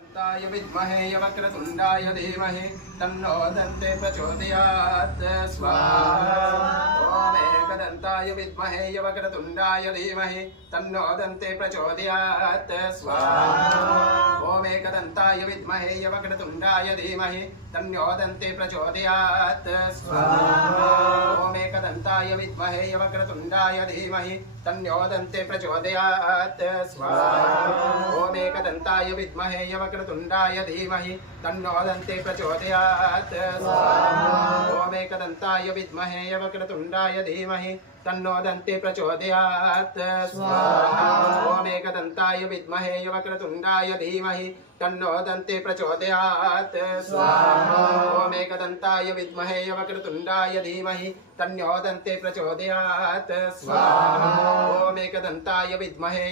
दन्ताय विद्महे वक्रतुण्डाय धीमहि तन्नो दन्ते प्रचोदयात् स्वाहा। ॐ एकदन्ताय विद्महे वक्रतुण्डाय धीमहि तन्नो दन्ते प्रचोदयात् स्वाहा। ॐ एकदन्ताय विद्महे वक्रतुण्डाय धीमहि तन्नो दन्ते प्रचोदयात् स्वाहा। ॐ एकदन्ताय विद्महे वक्रतुण्डाय धीमहि तन्नो दन्ते प्रचोदयात् स्वाहा। ॐ एकदन्ताय विद्महे वक्रतुण्डाय धीमहि तन्नो दन्ते प्रचोदयात् स्वाहा। ॐ एकदन्ताय विद्महे वक्रतुण्डाय धीमहि तन्नो दन्ते प्रचोदयात् स्वाहा। ॐ एकदन्ताय विद्महे वक्रतुण्डाय धीमहि तन्नो दन्ते प्रचोदयात् स्वाहा। ॐ एकदन्ताय विद्महे वक्रतुण्डाय धीमहि तन्नो दन्ते प्रचोदयात् स्वाहा। ॐ एकदन्ताय विद्महे